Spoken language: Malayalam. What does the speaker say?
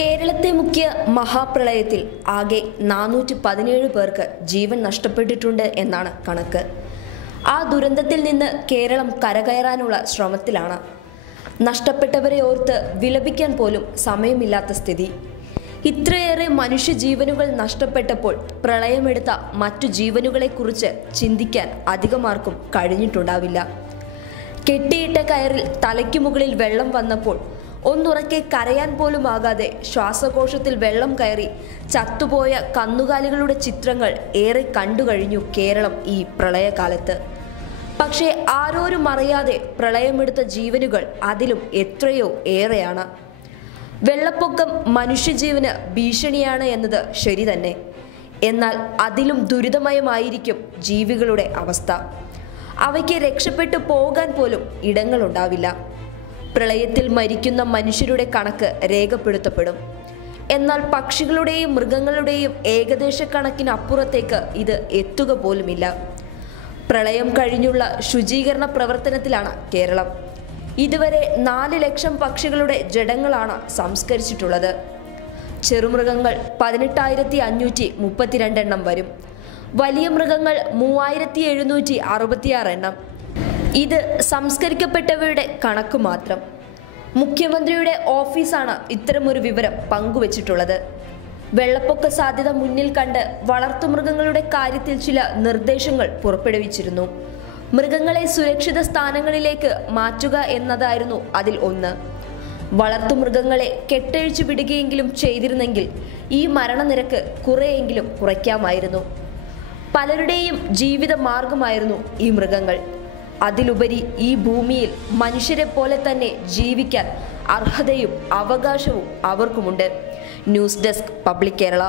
കേരളത്തെ മുഖ്യ മഹാപ്രളയത്തിൽ ആകെ 417 പേർക്ക് ജീവൻ നഷ്ടപ്പെട്ടിട്ടുണ്ട് എന്നാണ് കണക്ക്. ആ ദുരന്തത്തിൽ നിന്ന് കേരളം കരകയറാനുള്ള ശ്രമത്തിലാണ്. നഷ്ടപ്പെട്ടവരെ ഓർത്ത് വിലപിക്കാൻ പോലും സമയമില്ലാത്ത സ്ഥിതി. ഇത്രയേറെ മനുഷ്യജീവനുകൾ നഷ്ടപ്പെട്ടപ്പോൾ പ്രളയമെടുത്ത മറ്റു ജീവനുകളെക്കുറിച്ച് ചിന്തിക്കാൻ അധികമാർക്കും കഴിഞ്ഞിട്ടുണ്ടാവില്ല. കെട്ടിയിട്ട കയറിൽ തലയ്ക്കു മുകളിൽ വെള്ളം വന്നപ്പോൾ ഒന്നുറക്കെ കരയാൻ പോലും ആകാതെ ശ്വാസകോശത്തിൽ വെള്ളം കയറി ചത്തുപോയ കന്നുകാലികളുടെ ചിത്രങ്ങൾ ഏറെ കണ്ടുകഴിഞ്ഞു കേരളം ഈ പ്രളയകാലത്ത്. പക്ഷേ ആരോരും അറിയാതെ പ്രളയമെടുത്ത ജീവനുകൾ അതിലും എത്രയോ ഏറെയാണ്. വെള്ളപ്പൊക്കം മനുഷ്യജീവന് ഭീഷണിയാണ് എന്നത് ശരി തന്നെ. എന്നാൽ അതിലും ദുരിതമയമായിരിക്കും ജീവികളുടെ അവസ്ഥ. അവയ്ക്ക് രക്ഷപ്പെട്ടു പോകാൻ പോലും ഇടങ്ങളുണ്ടാവില്ല. പ്രളയത്തിൽ മരിക്കുന്ന മനുഷ്യരുടെ കണക്ക് രേഖപ്പെടുത്തപ്പെടും. എന്നാൽ പക്ഷികളുടെയും മൃഗങ്ങളുടെയും ഏകദേശ കണക്കിനപ്പുറത്തേക്ക് ഇത് എത്തുക പോലുമില്ല. പ്രളയം കഴിഞ്ഞുള്ള ശുചീകരണ പ്രവർത്തനത്തിലാണ് കേരളം. ഇതുവരെ 4 ലക്ഷം പക്ഷികളുടെ ജഡങ്ങളാണ് സംസ്കരിച്ചിട്ടുള്ളത്. ചെറുമൃഗങ്ങൾ 18,532 എണ്ണം വരും. വലിയ മൃഗങ്ങൾ 3,766 എണ്ണം. ഇത് സംസ്കരിക്കപ്പെട്ടവയുടെ കണക്ക് മാത്രം. മുഖ്യമന്ത്രിയുടെ ഓഫീസാണ് ഇത്തരമൊരു വിവരം പങ്കുവച്ചിട്ടുള്ളത്. വെള്ളപ്പൊക്ക സാധ്യത മുന്നിൽ കണ്ട് വളർത്തുമൃഗങ്ങളുടെ കാര്യത്തിൽ ചില നിർദ്ദേശങ്ങൾ പുറപ്പെടുവിച്ചിരുന്നു. മൃഗങ്ങളെ സുരക്ഷിത സ്ഥാനങ്ങളിലേക്ക് മാറ്റുക എന്നതായിരുന്നു അതിൽ ഒന്ന്. വളർത്തുമൃഗങ്ങളെ കെട്ടഴിച്ചു വിടുകയെങ്കിലും ചെയ്തിരുന്നെങ്കിൽ ഈ മരണനിരക്ക് കുറെയെങ്കിലും കുറയ്ക്കാമായിരുന്നു. പലരുടെയും ജീവിത മാർഗമായിരുന്നു ഈ മൃഗങ്ങൾ. അതിലുപരി ഈ ഭൂമിയിൽ മനുഷ്യരെ പോലെ തന്നെ ജീവിക്കാൻ അർഹതയും അവകാശവും അവർക്കുമുണ്ട്. News desk public Kerala.